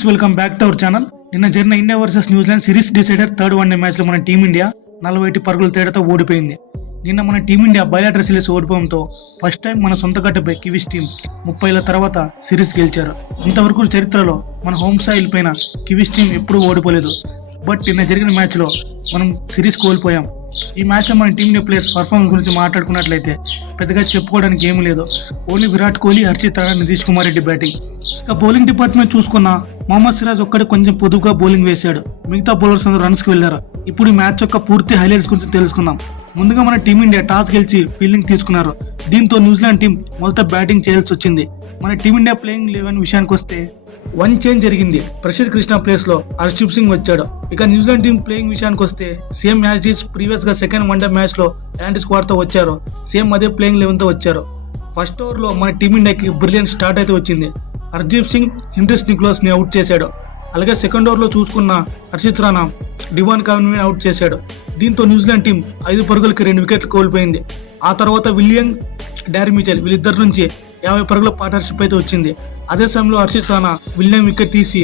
Welcome back to our channel. నిన్న జరిగిన India versus New Zealand series decider third one day match లో మన team India 41 పరుగుల తేడాతో ఓడిపోయింది. నిన్న మన టీమిండియా బయలాటర్ సిరీస్ ఓడిపోవడంతో ఫస్ట్ టైం మన సొంత గడ్డపై కివీస్ టీం 30 ఏళ్ల తర్వాత సిరీస్ గెలిచారు. ఇంతవరకు చరిత్రలో మన హోమ్ సాయిల్ పైన కివీస్ టీం ఎప్పుడూ ఓడిపోలేదు. బట్ నిన్న జరిగిన మ్యాచ్లో మనం సిరీస్ కోల్పోయాం. ఈ మ్యాచ్లో మన టీమిండియా ప్లేయర్స్ పర్ఫార్మెన్స్ గురించి మాట్లాడుకున్నట్లయితే పెద్దగా చెప్పుకోవడానికి ఏమీ లేదు. Only Virat Kohli, Harshit Rana, Nitish Kumar Reddy batting. ఇక బౌలింగ్ డిపార్ట్మెంట్ చూసుకున్న మొహమ్మద్ సిరాజ్ ఒక్కడే కొంచెం పొదువుగా బౌలింగ్ వేశాడు. మిగతా బౌలర్స్ అందరూ రన్స్కి వెళ్లారు. ఇప్పుడు ఈ మ్యాచ్ యొక్క పూర్తి హైలైట్స్ గురించి తెలుసుకుందాం. ముందుగా మన టీమిండియా టాస్ గెలిచి ఫీల్డింగ్ తీసుకున్నారు. దీంతో న్యూజిలాండ్ టీం మొదట బ్యాటింగ్ చేయాల్సి వచ్చింది. మన టీమిండియా ప్లేయింగ్ 11 విషయానికి వస్తే వన్ చేంజ్ జరిగింది. ప్రసిద్ధ్ కృష్ణ ప్లేస్ లో హర్షదీప్ సింగ్ వచ్చాడు. ఇక న్యూజిలాండ్ టీం ప్లేయింగ్ విషయానికి వస్తే సేమ్ మ్యాచ్ డీస్ ప్రీవియస్ గా సెకండ్ వన్డే మ్యాచ్ లో ఎలాంటి స్క్వాడ్ తో వచ్చారో సేమ్ అదే ప్లేయింగ్ 11 తో వచ్చారు. ఫస్ట్ ఓవర్ లో మన టీమిండియాకి బ్రిలియన్ స్టార్ట్ అయితే వచ్చింది. హర్షదీప్ సింగ్ హెన్రీస్ నికోలస్ ని అవుట్ చేశాడు. అలాగే సెకండ్ ఓవర్ లో చూసుకున్న హర్షిత్ రాణా డివాన్ కావిన్ అవుట్ చేశాడు. దీంతో న్యూజిలాండ్ టీం 5 పరుగులకి 2 వికెట్లు కోల్పోయింది. ఆ తర్వాత విలియం, డారీ మిచెల్ వీళ్ళిద్దరి నుంచి 50 పరుగుల పార్ట్నర్షిప్ అయితే వచ్చింది. అదే సమయంలో హర్షిత్ రాణా విలియం వికెట్ తీసి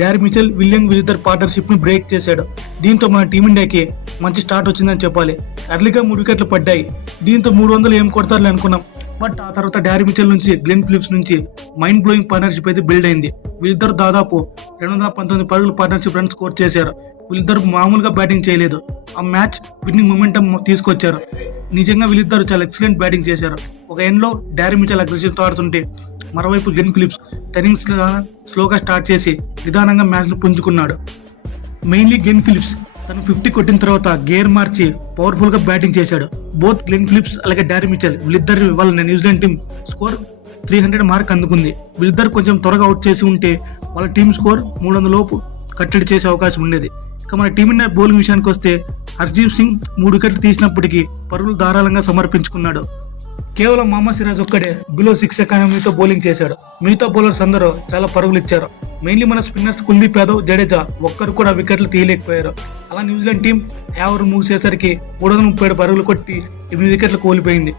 డారీ మిచెల్, విలియం వీళ్ళిద్దరు పార్ట్నర్షిప్ ని బ్రేక్ చేశాడు. దీంతో మన టీమిండియాకి మంచి స్టార్ట్ వచ్చిందని చెప్పాలి. ఎర్లీగా 3 వికెట్లు పడ్డాయి. దీంతో 300 ఏం కొడతారులే అనుకున్నాం. బట్ ఆ తర్వాత డారీ మిచెల్ నుంచి, గ్లెన్ ఫిలిప్స్ నుంచి మైండ్ బ్లోయింగ్ పార్ట్నర్షిప్ అయితే బిల్డ్ అయింది. వీళ్ళిద్దరు దాదాపు 219 పరుగుల పార్ట్నర్షిప్ రన్ స్కోర్ చేశారు. వీళ్ళిద్దరు మామూలుగా బ్యాటింగ్ చేయలేదు. ఆ మ్యాచ్ విన్నింగ్ మొమెంటం తీసుకొచ్చారు. నిజంగా వీళ్ళిద్దరు చాలా ఎక్సలెంట్ బ్యాటింగ్ చేశారు. ఒక ఎండ్లో డారీ మిచెల్ అగ్రెసివ్తో ఆడుతుంటే మరోవైపు గ్లెన్ ఫిలిప్స్ టర్నింగ్స్ స్లోగా స్టార్ట్ చేసి నిదానంగా మ్యాచ్ను పుంజుకున్నాడు. మెయిన్లీ గ్లెన్ ఫిలిప్స్ తను 50 కొట్టిన తర్వాత గేర్ మార్చి పవర్ఫుల్ గా బ్యాటింగ్ చేశాడు. బోత్ గ్లెన్ ఫిలిప్స్ అలాగే డారీ మిచెల్ వీళ్ళిద్దరు వాళ్ళ న్యూజిలాండ్ టీం స్కోర్ 300 మార్క్ అందుకుంది. వీళ్ళిద్దరు కొంచెం త్వరగా అవుట్ చేసి ఉంటే వాళ్ళ టీం స్కోర్ 300 లోపు కట్టడి చేసే అవకాశం ఉండేది. ఇక మన టీమిండియా బౌలింగ్ విషయానికి వస్తే హర్షదీప్ సింగ్ 3 వికెట్లు తీసినప్పటికీ పరుగులు ధారాళంగా సమర్పించుకున్నాడు. కేవలం మొహమ్మద్ సిరాజ్ ఒక్కడే బిలో 6 ఎకానమీతో బౌలింగ్ చేశాడు. మిగతా బౌలర్స్ అందరూ చాలా పరుగులు ఇచ్చారు. మెయిన్లీ మన స్పిన్నర్స్ కుల్దీప్ యాదవ్, జడేజా ఒక్కరు కూడా వికెట్లు తీయలేకపోయారు. అలా న్యూజిలాండ్ టీం 50 ముగిసేసరికి 337 పరుగులు కొట్టి 8 వికెట్లు కోల్పోయింది.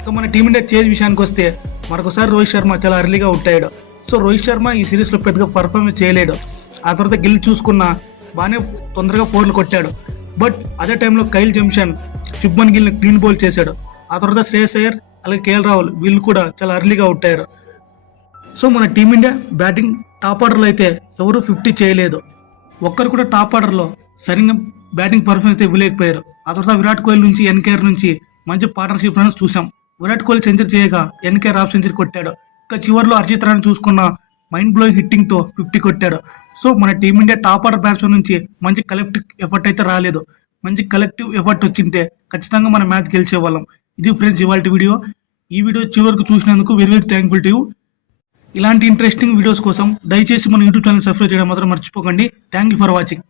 ఇక మన టీమిండియా చేజ్ విషయానికి వస్తే మరొకసారి రోహిత్ శర్మ చాలా అర్లీగా అవుట్ అయ్యాడు. సో రోహిత్ శర్మ ఈ సిరీస్ లో పెద్దగా పర్ఫార్మెన్స్ చేయలేడు. ఆ తర్వాత గిల్ చూసుకున్న బాగానే తొందరగా 4లు కొట్టాడు. బట్ అదే టైంలో కైల్ జంషన్, శుభ్మన్ గిల్ ని క్లీన్ బౌల్ చేశాడు. ఆ తర్వాత శ్రేయస్ అయ్యర్ అలాగే కేఎల్ రాహుల్ వీళ్ళు కూడా చాలా అర్లీగా అవుట్ అయ్యారు. సో మన టీమిండియా బ్యాటింగ్ టాప్ ఆర్డర్లో అయితే ఎవరు 50 చేయలేదు. ఒక్కరు కూడా టాప్ ఆర్డర్లో సరిగ్గా బ్యాటింగ్ పర్ఫార్మెన్స్ ఇవ్వలేకపోయారు. ఆ తర్వాత విరాట్ కోహ్లీ నుంచి, ఎన్కేఆర్ నుంచి మంచి పార్ట్నర్షిప్ రన్స్ చూసాం. విరాట్ కోహ్లీ సెంచరీ చేయగా ఎన్కేఆర్ హాఫ్ సెంచరీ కొట్టాడు. ఇక చివరిలో హర్షిత్ రాణా చూసుకున్న మైండ్ బ్లోయింగ్ హిట్టింగ్ తో 50 కొట్టాడు. సో మన టీమిండియా టాప్ ఆర్డర్ బ్యాట్స్మెన్ నుంచి మంచి కలెక్టివ్ ఎఫర్ట్ అయితే రాలేదు. మంచి కలెక్టివ్ ఎఫర్ట్ వచ్చింటే ఖచ్చితంగా మన మ్యాచ్ గెలిచే వాళ్ళం. ఇది ఫ్రెండ్స్ ఇవాల్టి వీడియో. ఈ వీడియో చివరికి చూసినందుకు very very thankful to you. ఇలాంటి ఇంట్రెస్టింగ్ వీడియోస్ కోసం దయచేసి మన యూట్యూబ్ ఛానల్ సబ్స్క్రైబ్ చేయడం మాత్రం మర్చిపోకండి. Thank you for watching.